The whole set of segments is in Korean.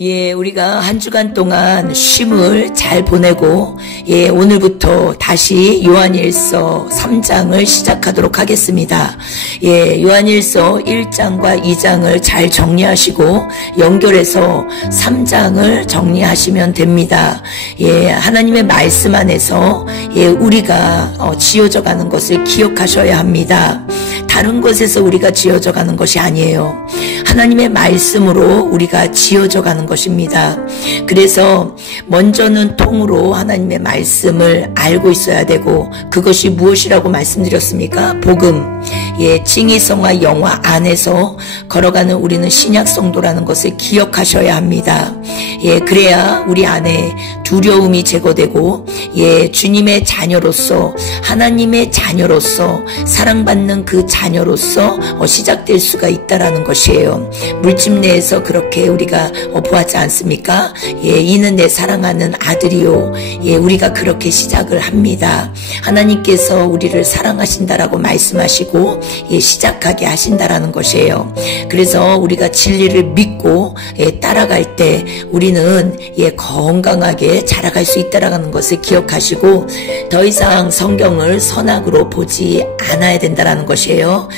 우리가 한 주간 동안 쉼을 잘 보내고, 오늘부터 다시 요한일서 3장을 시작하도록 하겠습니다. 요한일서 1장과 2장을 잘 정리하시고, 연결해서 3장을 정리하시면 됩니다. 하나님의 말씀 안에서, 우리가 지어져 가는 것을 기억하셔야 합니다. 다른 것에서 우리가 지어져 가는 것이 아니에요. 하나님의 말씀으로 우리가 지어져 가는 것입니다. 그래서 먼저는 통으로 하나님의 말씀을 알고 있어야 되고, 그것이 무엇이라고 말씀드렸습니까? 복음. 칭의성화 영화 안에서 걸어가는 우리는 신약 성도라는 것을 기억하셔야 합니다. 그래야 우리 안에 두려움이 제거되고, 주님의 자녀로서, 하나님의 자녀로서, 사랑받는 그 자녀로서 시작될 수가 있다라는 것이에요. 물집 내에서 그렇게 우리가 보았지 않습니까? 이는 내 사랑하는 아들이요. 우리가 그렇게 시작을 합니다. 하나님께서 우리를 사랑하신다라고 말씀하시고 시작하게 하신다라는 것이에요. 그래서 우리가 진리를 믿고 따라갈 때 우리는 건강하게 자라갈 수 있다라는 것을 기억하시고, 더 이상 성경을 선악으로 보지 않아야 된다라는 것이에요.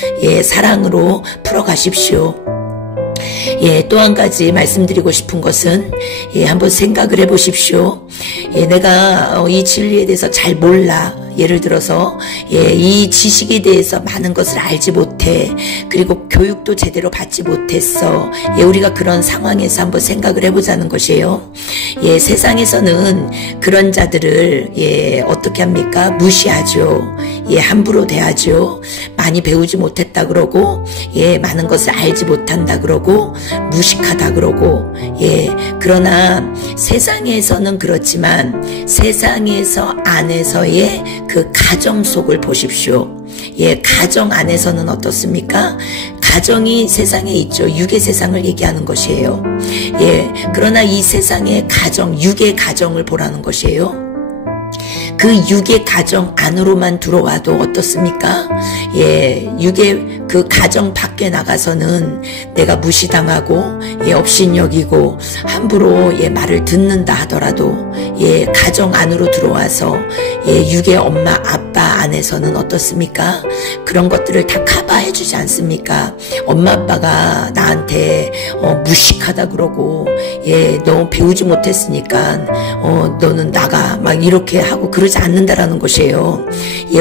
사랑으로 풀어가십시오. 또 한 가지 말씀드리고 싶은 것은, 한번 생각을 해보십시오. 내가 이 진리에 대해서 잘 몰라. 예를 들어서 이 지식에 대해서 많은 것을 알지 못해. 그리고 교육도 제대로 받지 못했어. 우리가 그런 상황에서 한번 생각을 해보자는 것이에요. 세상에서는 그런 자들을 어떻게 합니까? 무시하죠. 함부로 대하죠. 많이 배우지 못했다 그러고, 많은 것을 알지 못한다 그러고, 무식하다 그러고, 그러나 세상에서는 그렇지만 세상에서 안에서의 그 가정 속을 보십시오. 가정 안에서는 어떻습니까? 가정이 세상에 있죠. 육의 세상을 얘기하는 것이에요. 그러나 이 세상의 가정, 육의 가정을 보라는 것이에요. 그 육의 가정 안으로만 들어와도 어떻습니까? 육의 그 가정 밖에 나가서는 내가 무시당하고, 업신여기고, 함부로 말을 듣는다 하더라도, 가정 안으로 들어와서, 육의 엄마, 아빠 안에서는 어떻습니까? 그런 것들을 다 커버해주지 않습니까? 엄마, 아빠가 나한테, 무식하다 그러고, 너 배우지 못했으니까, 너는 나가, 막 이렇게 하고 그러지 않는다라는 것이에요.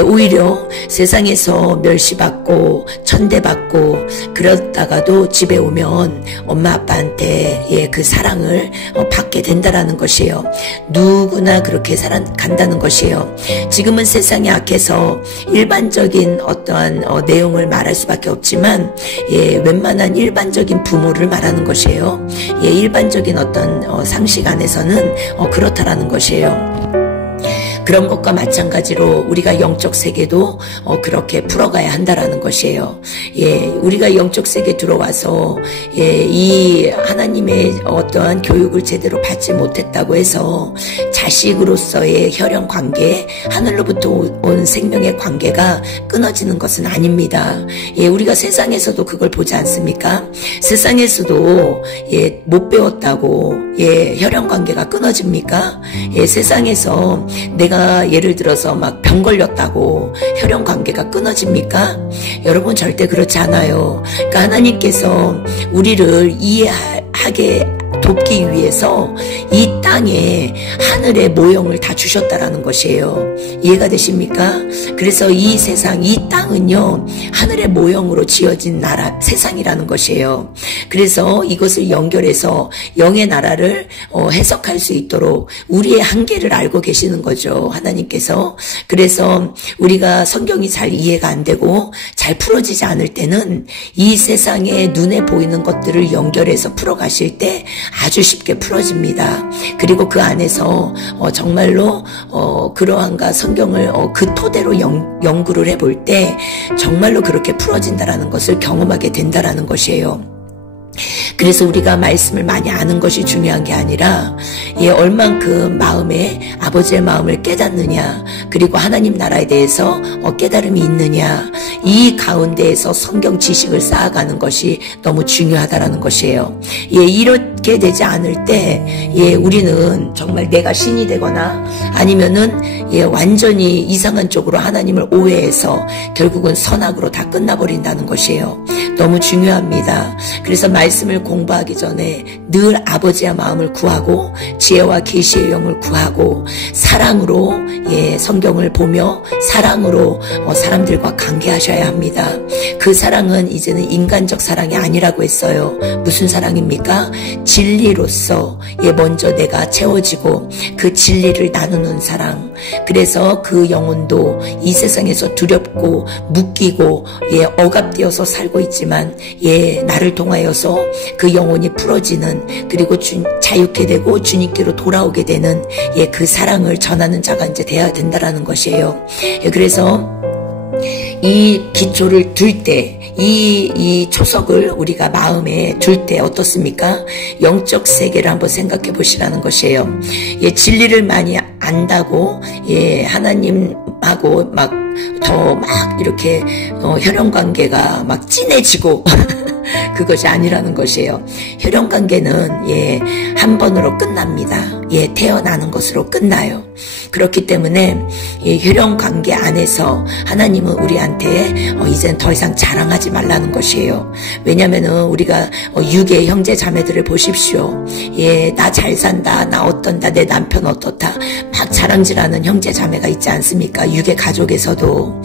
오히려 세상에서 멸시받고 천대받고 그러다가도 집에 오면 엄마 아빠한테 그 사랑을 받게 된다라는 것이에요. 누구나 그렇게 살아간다는 것이에요. 지금은 세상이 악해서 일반적인 어떠한 내용을 말할 수밖에 없지만, 웬만한 일반적인 부모를 말하는 것이에요. 일반적인 어떤 상식 안에서는 그렇다라는 것이에요. 그런 것과 마찬가지로 우리가 영적 세계도 그렇게 풀어가야 한다라는 것이에요. 우리가 영적 세계에 들어와서 이 하나님의 어떠한 교육을 제대로 받지 못했다고 해서 자식으로서의 혈연 관계, 하늘로부터 온 생명의 관계가 끊어지는 것은 아닙니다. 우리가 세상에서도 그걸 보지 않습니까? 세상에서도 못 배웠다고 혈연 관계가 끊어집니까? 세상에서 내가 예를 들어서 막 병 걸렸다고 혈연 관계가 끊어집니까? 여러분, 절대 그렇지 않아요. 그러니까 하나님께서 우리를 이해하게 돕기 위해서 이 땅에 하늘의 모형을 다 주셨다라는 것이에요. 이해가 되십니까? 그래서 이 세상, 이 땅은요, 하늘의 모형으로 지어진 나라, 세상이라는 것이에요. 그래서 이것을 연결해서 영의 나라를 해석할 수 있도록 우리의 한계를 알고 계시는 거죠, 하나님께서. 그래서 우리가 성경이 잘 이해가 안 되고 잘 풀어지지 않을 때는 이 세상에 눈에 보이는 것들을 연결해서 풀어가실 때 아주 쉽게 풀어집니다. 그리고 그 안에서 정말로 그러한가 성경을 그 토대로 연구를 해볼 때 정말로 그렇게 풀어진다라는 것을 경험하게 된다라는 것이에요. 그래서 우리가 말씀을 많이 아는 것이 중요한 게 아니라 얼만큼 마음에 아버지의 마음을 깨닫느냐, 그리고 하나님 나라에 대해서 깨달음이 있느냐, 이 가운데에서 성경 지식을 쌓아가는 것이 너무 중요하다라는 것이에요. 이렇게 되지 않을 때 우리는 정말 내가 신이 되거나 아니면은 완전히 이상한 쪽으로 하나님을 오해해서 결국은 선악으로 다 끝나버린다는 것이에요. 너무 중요합니다. 그래서 말씀을 공부하기 전에 늘 아버지의 마음을 구하고 지혜와 계시의 영을 구하고 사랑으로 성경을 보며 사랑으로 사람들과 관계하셔야 합니다. 그 사랑은 이제는 인간적 사랑이 아니라고 했어요. 무슨 사랑입니까? 진리로서 먼저 내가 채워지고 그 진리를 나누는 사랑. 그래서 그 영혼도 이 세상에서 두렵고 묶이고 억압되어서 살고 있지만 나를 통하여서 그 영혼이 풀어지는, 그리고 자유케 되고 주님께로 돌아오게 되는 그 사랑을 전하는 자가 이제 돼야 된다라는 것이에요. 그래서 이 기초를 둘 때, 이 초석을 우리가 마음에 둘 때 어떻습니까? 영적 세계를 한번 생각해 보시라는 것이에요. 진리를 많이 안다고 하나님하고 더 이렇게 혈연 관계가 진해지고 그것이 아니라는 것이에요. 혈연 관계는 한 번으로 끝납니다. 태어나는 것으로 끝나요. 그렇기 때문에 혈연 관계 안에서 하나님은 우리한테 이젠 더 이상 자랑하지 말라는 것이에요. 왜냐면은 우리가 육의 형제 자매들을 보십시오. 나 잘 산다, 나 어떤다, 내 남편 어떻다 막 자랑질하는 형제 자매가 있지 않습니까? 육의 가족에서도.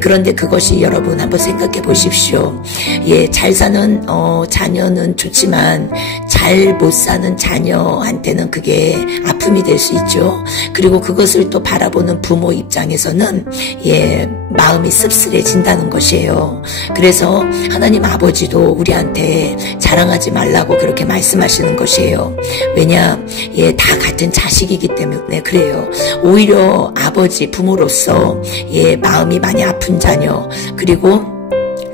그런데 그것이 여러분 한번 생각해 보십시오. 잘 사는 자녀는 좋지만 잘 못 사는 자녀한테는 그게 아픔이 될 수 있죠. 그리고 그것을 또 바라보는 부모 입장에서는 마음이 씁쓸해진다는 것이에요. 그래서 하나님 아버지도 우리한테 자랑하지 말라고 그렇게 말씀하시는 것이에요. 왜냐? 다 같은 자식이기 때문에 그래요. 오히려 아버지, 부모로서 마음이 많이 아픈 자녀, 그리고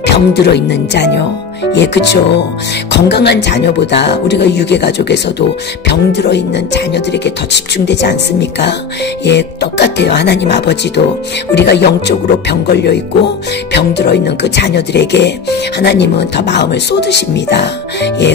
병들어 있는 자녀, 그쵸. 건강한 자녀보다 우리가 유괴가족에서도 병들어 있는 자녀들에게 더 집중되지 않습니까? 똑같아요. 하나님 아버지도 우리가 영적으로 병 걸려 있고 병들어 있는 그 자녀들에게 하나님은 더 마음을 쏟으십니다.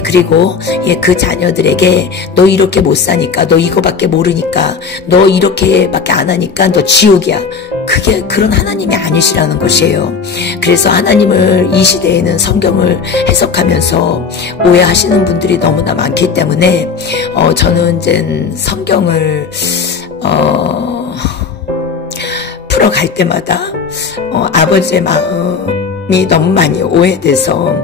그리고 그 자녀들에게 너 이렇게 못 사니까, 너 이거밖에 모르니까, 너 이렇게밖에 안 하니까 너 지옥이야. 그게 그런 하나님이 아니시라는 것이에요. 그래서 하나님을 이 시대에는 성경을 해석하면서 오해하시는 분들이 너무나 많기 때문에 저는 이제 성경을 풀어갈 때마다 아버지의 마음이 너무 많이 오해돼서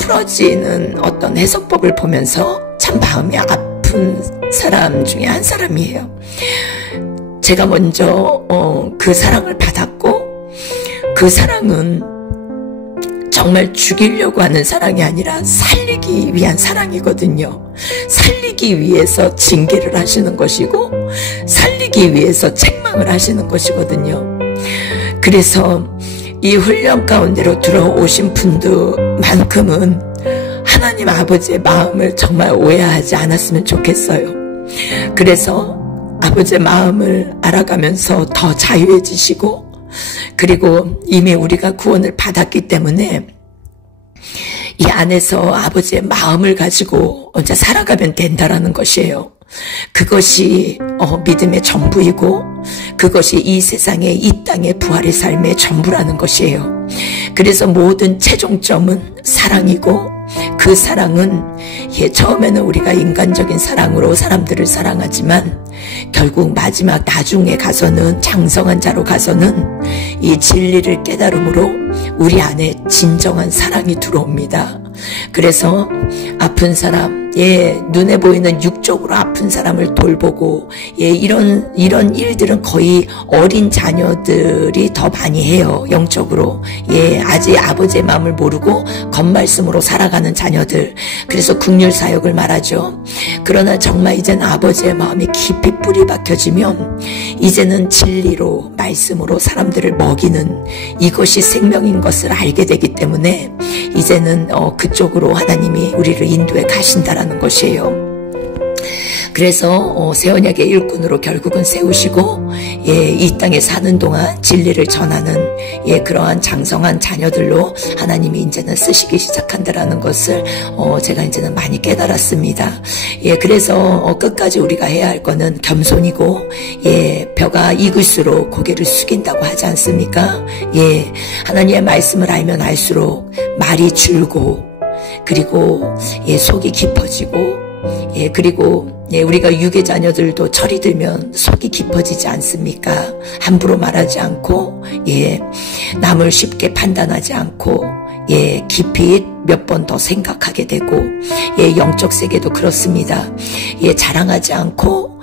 풀어지는 어떤 해석법을 보면서 참 마음이 아픈 사람 중에 한 사람이에요. 제가 먼저 그 사랑을 받았고, 그 사랑은 정말 죽이려고 하는 사랑이 아니라 살리기 위한 사랑이거든요. 살리기 위해서 징계를 하시는 것이고 살리기 위해서 책망을 하시는 것이거든요. 그래서 이 훈련 가운데로 들어오신 분들만큼은 하나님 아버지의 마음을 정말 오해하지 않았으면 좋겠어요. 그래서 아버지의 마음을 알아가면서 더 자유해지시고, 그리고 이미 우리가 구원을 받았기 때문에 이 안에서 아버지의 마음을 가지고 혼자 살아가면 된다라는 것이에요. 그것이 믿음의 전부이고 그것이 이 세상의 이 땅의 부활의 삶의 전부라는 것이에요. 그래서 모든 최종점은 사랑이고, 그 사랑은 처음에는 우리가 인간적인 사랑으로 사람들을 사랑하지만 결국 마지막 나중에 가서는, 장성한 자로 가서는 이 진리를 깨달음으로 우리 안에 진정한 사랑이 들어옵니다. 그래서 아픈 사람, 눈에 보이는 육적으로 아픈 사람을 돌보고, 이런 일들은 거의 어린 자녀들이 더 많이 해요, 영적으로. 아직 아버지의 마음을 모르고 겉말씀으로 살아가는 자녀들. 그래서 국률 사역을 말하죠. 그러나 정말 이제는 아버지의 마음이 깊이 뿌리 박혀지면, 이제는 진리로, 말씀으로 사람들을 먹이는 이것이 생명인 것을 알게 되기 때문에, 이제는 그쪽으로 하나님이 우리를 인도해 가신다라는 것이에요. 그래서 새 언약의 일꾼으로 결국은 세우시고, 이 땅에 사는 동안 진리를 전하는 그러한 장성한 자녀들로 하나님이 이제는 쓰시기 시작한다라는 것을 제가 이제는 많이 깨달았습니다. 그래서 끝까지 우리가 해야 할 거는 겸손이고, 벼가 익을수록 고개를 숙인다고 하지 않습니까? 하나님의 말씀을 알면 알수록 말이 줄고, 그리고 속이 깊어지고, 그리고 우리가 유괴 자녀들도 철이 들면 속이 깊어지지 않습니까? 함부로 말하지 않고, 남을 쉽게 판단하지 않고, 깊이 몇 번 더 생각하게 되고, 영적 세계도 그렇습니다. 자랑하지 않고,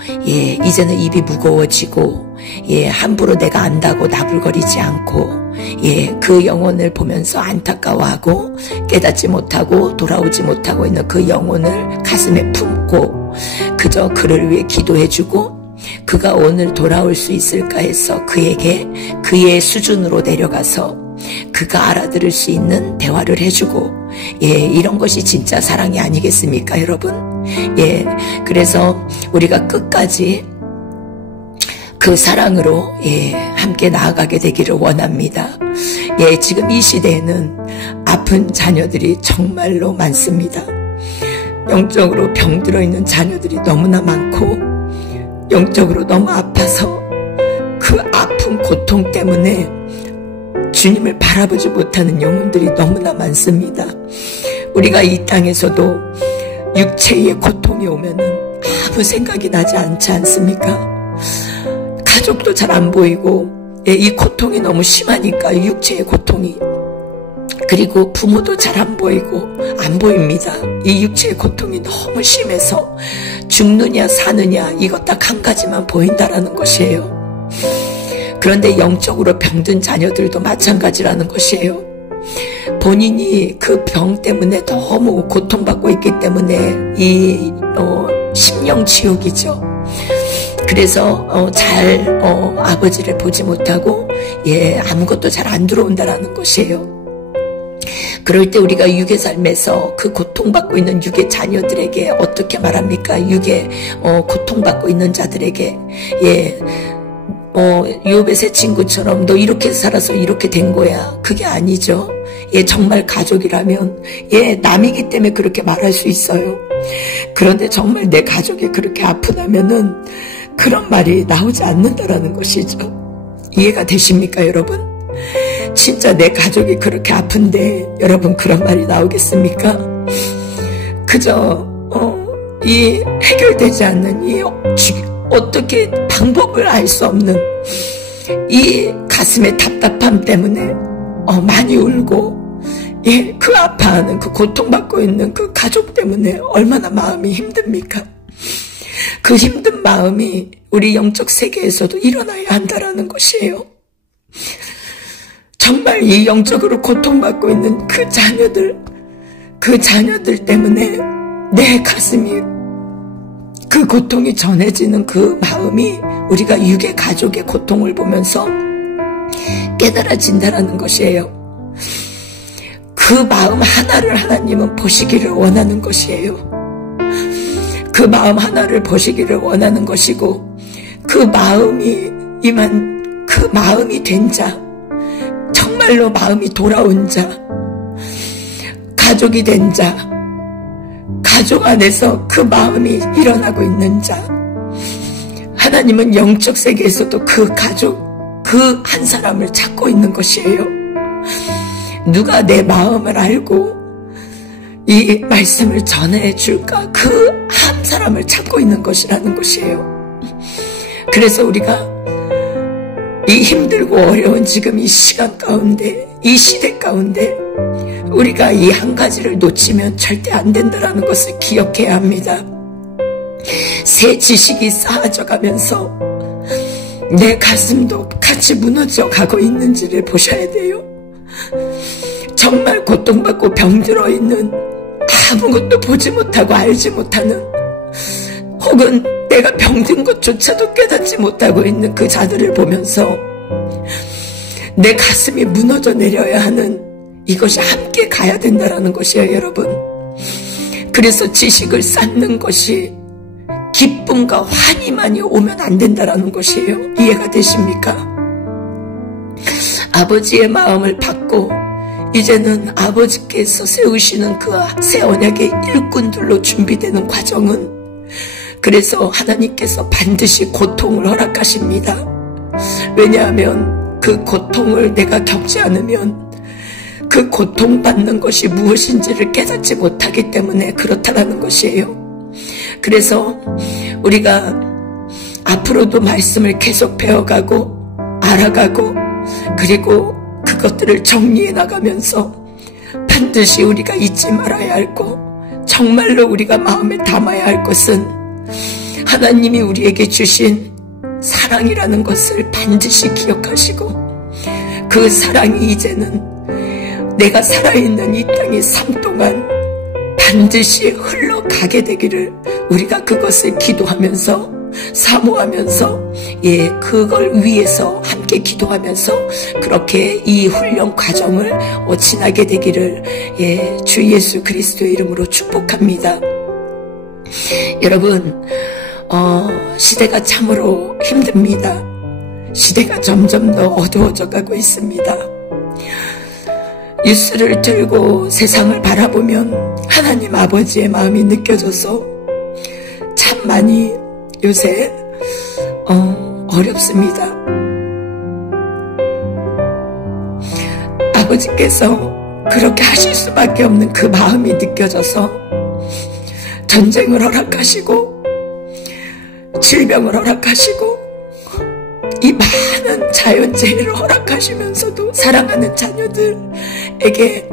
이제는 입이 무거워지고, 함부로 내가 안다고 나불거리지 않고, 그 영혼을 보면서 안타까워하고 깨닫지 못하고 돌아오지 못하고 있는 그 영혼을 가슴에 품고 그저 그를 위해 기도해주고, 그가 오늘 돌아올 수 있을까 해서 그에게 그의 수준으로 내려가서 그가 알아들을 수 있는 대화를 해주고, 이런 것이 진짜 사랑이 아니겠습니까, 여러분? 그래서 우리가 끝까지 그 사랑으로 함께 나아가게 되기를 원합니다. 지금 이 시대에는 아픈 자녀들이 정말로 많습니다. 영적으로 병들어 있는 자녀들이 너무나 많고, 영적으로 너무 아파서 그 아픈 고통 때문에 주님을 바라보지 못하는 영혼들이 너무나 많습니다. 우리가 이 땅에서도 육체의 고통이 오면은 아무 생각이 나지 않지 않습니까? 가족도 잘 안 보이고, 이 고통이 너무 심하니까, 육체의 고통이. 그리고 부모도 잘 안 보이고, 안 보입니다. 이 육체의 고통이 너무 심해서 죽느냐 사느냐 이것 딱 한 가지만 보인다라는 것이에요. 그런데 영적으로 병든 자녀들도 마찬가지라는 것이에요. 본인이 그 병 때문에 너무 고통받고 있기 때문에 이 심령 지옥이죠. 그래서 아버지를 보지 못하고 아무것도 잘 안 들어온다라는 것이에요. 그럴 때 우리가 유괴 삶에서 그 고통받고 있는 유괴 자녀들에게 어떻게 말합니까? 유괴 고통받고 있는 자들에게 요업의 새 친구처럼 너 이렇게 살아서 이렇게 된 거야. 그게 아니죠. 정말 가족이라면 남이기 때문에 그렇게 말할 수 있어요. 그런데 정말 내 가족이 그렇게 아프다면은 그런 말이 나오지 않는다라는 것이죠. 이해가 되십니까, 여러분? 진짜 내 가족이 그렇게 아픈데 여러분 그런 말이 나오겠습니까? 그저 이 해결되지 않는 이 어떻게 방법을 알 수 없는 이 가슴의 답답함 때문에 많이 울고, 그 아파하는 그 고통받고 있는 그 가족 때문에 얼마나 마음이 힘듭니까? 그 힘든 마음이 우리 영적 세계에서도 일어나야 한다라는 것이에요. 정말 이 영적으로 고통받고 있는 그 자녀들 때문에 내 가슴이, 그 고통이 전해지는 그 마음이 우리가 육의 가족의 고통을 보면서 깨달아진다라는 것이에요. 그 마음 하나를 하나님은 보시기를 원하는 것이에요. 그 마음 하나를 보시기를 원하는 것이고, 그 마음이 된 자, 정말로 마음이 돌아온 자, 가족이 된 자, 가족 안에서 그 마음이 일어나고 있는 자, 하나님은 영적 세계에서도 그 가족, 그 한 사람을 찾고 있는 것이에요. 누가 내 마음을 알고 이 말씀을 전해줄까? 그 한 사람을 찾고 있는 것이라는 것이에요. 그래서 우리가 이 힘들고 어려운 지금 이 시간 가운데, 이 시대 가운데 우리가 이 한 가지를 놓치면 절대 안 된다는 것을 기억해야 합니다. 새 지식이 쌓아져 가면서 내 가슴도 같이 무너져 가고 있는지를 보셔야 돼요. 정말 고통받고 병들어 있는, 아무것도 보지 못하고 알지 못하는, 혹은 내가 병든 것조차도 깨닫지 못하고 있는 그 자들을 보면서 내 가슴이 무너져 내려야 하는, 이것이 함께 가야 된다는 것이에요, 여러분. 그래서 지식을 쌓는 것이 기쁨과 환희만이 오면 안 된다는 것이에요. 이해가 되십니까? 아버지의 마음을 받고 이제는 아버지께서 세우시는 그 새 언약의 일꾼들로 준비되는 과정은, 그래서 하나님께서 반드시 고통을 허락하십니다. 왜냐하면 그 고통을 내가 겪지 않으면 그 고통받는 것이 무엇인지를 깨닫지 못하기 때문에 그렇다라는 것이에요. 그래서 우리가 앞으로도 말씀을 계속 배워가고 알아가고, 그리고 그것들을 정리해 나가면서 반드시 우리가 잊지 말아야 할 것, 정말로 우리가 마음에 담아야 할 것은 하나님이 우리에게 주신 사랑이라는 것을 반드시 기억하시고, 그 사랑이 이제는 내가 살아있는 이 땅의 삶 동안 반드시 흘러가게 되기를 우리가 그것을 기도하면서 사모하면서, 그걸 위해서 함께 기도하면서 그렇게 이 훈련 과정을 지나게 되기를 주 예수 그리스도의 이름으로 축복합니다. 여러분, 시대가 참으로 힘듭니다. 시대가 점점 더 어두워져 가고 있습니다. 뉴스를 들고 세상을 바라보면 하나님 아버지의 마음이 느껴져서 참 많이 요새 어렵습니다. 아버지께서 그렇게 하실 수밖에 없는 그 마음이 느껴져서 전쟁을 허락하시고 질병을 허락하시고 이 많은 자연재해를 허락하시면서도 사랑하는 자녀들에게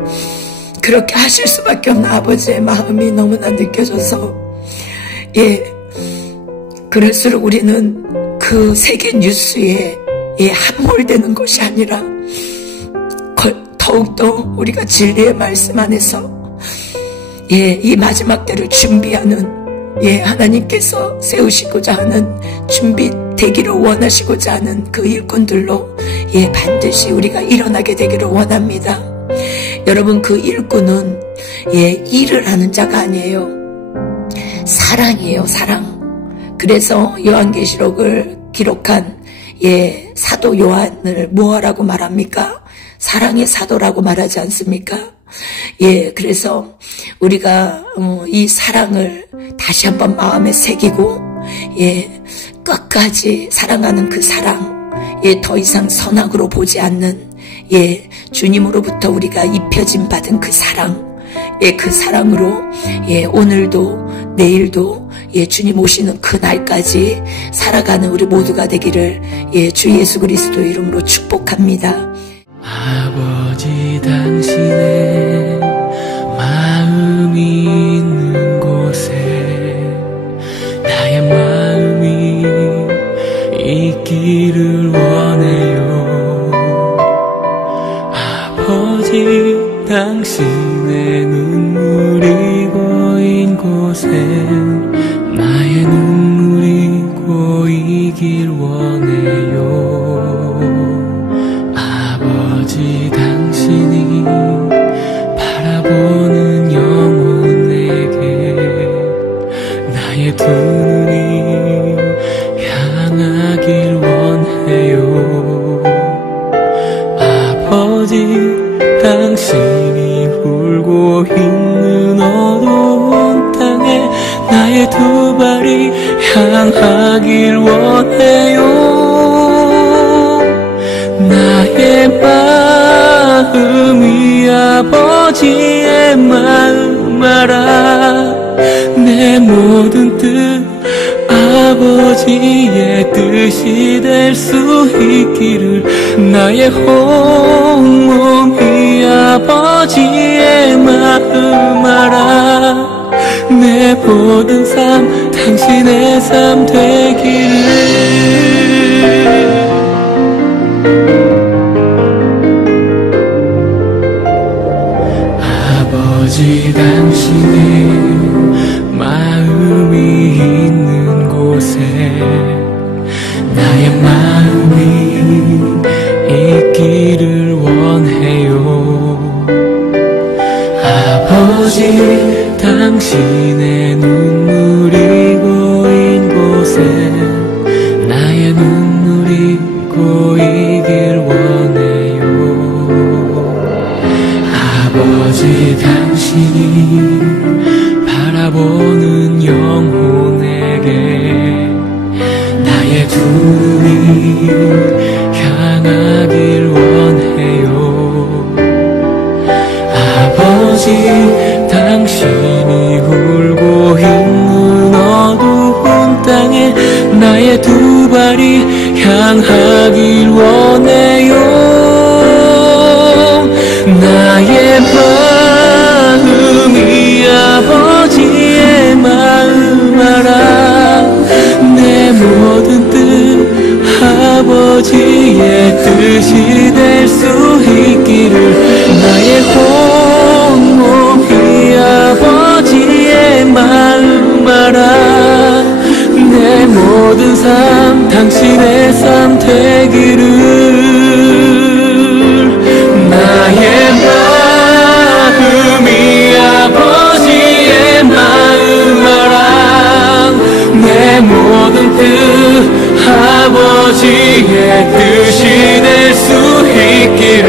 그렇게 하실 수밖에 없는 아버지의 마음이 너무나 느껴져서, 그럴수록 우리는 그 세계 뉴스에 함몰되는 것이 아니라 더욱더 우리가 진리의 말씀 안에서 이 마지막 때를 준비하는, 하나님께서 세우시고자 하는, 준비되기를 원하시고자 하는 그 일꾼들로 반드시 우리가 일어나게 되기를 원합니다. 여러분, 그 일꾼은 일을 하는 자가 아니에요. 사랑이에요, 사랑. 그래서 요한계시록을 기록한 사도 요한을 뭐라고 말합니까? 사랑의 사도라고 말하지 않습니까? 그래서 우리가 이 사랑을 다시 한번 마음에 새기고 끝까지 사랑하는 그 사랑, 더 이상 선악으로 보지 않는 주님으로부터 우리가 입혀진 받은 그 사랑, 그 사랑으로 오늘도 내일도 주님 오시는 그 날까지 살아가는 우리 모두가 되기를 주 예수 그리스도 이름으로 축복합니다. 아버지, 당신의 마음이 있는 곳에 나의 마음이 있기를 원해요. 아버지, 당신의 눈물이 고인 곳에 나의 눈물이 고이길 원해요. 아버지, 당신이 바라보는 영혼에게 나의 두 눈이 향하길 원해요. 아버지, 당신이 울고 있는 어두운 땅에 나의 두 발이 향하길 원해요. 나의 마음이 아버지의 마음 알아. 내 모든 뜻 아버지의 뜻이 될 수 있기를 나의 온몸이 아버지의 마음 알아 내 모든 삶 당신의 삶 되기를 아버지 당신의 마음이 있는 곳에 나의 마음이 있기를 원해요 아버지 당신의 눈물이 고인 곳에 나의 눈물이 고이길 원해요 아버지 당신이 바라보는 영혼에게 나의 두 눈이 향하길 원해요 아버지 당신이 울고 있는 어두운 땅에 나의 두 발이 향하길 원해요 나의 마음이 아버지의 마음 알아 내 모든 뜻 아버지의 뜻이 될 수 있기를 나의 온몸이 아버지의 마음 알아 내 모든 삶 당신의 삶 되기를 나의 마음이 아버지의 마음 알아 내 모든 뜻 아버지의 뜻이 될 수 있기를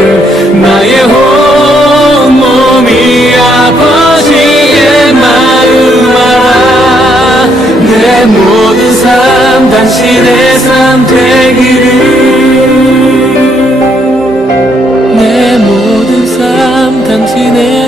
나의 온몸이 아버지의 마음 알아 내 모든 삶 당신의 삶 되기를 내 모든 삶 당신의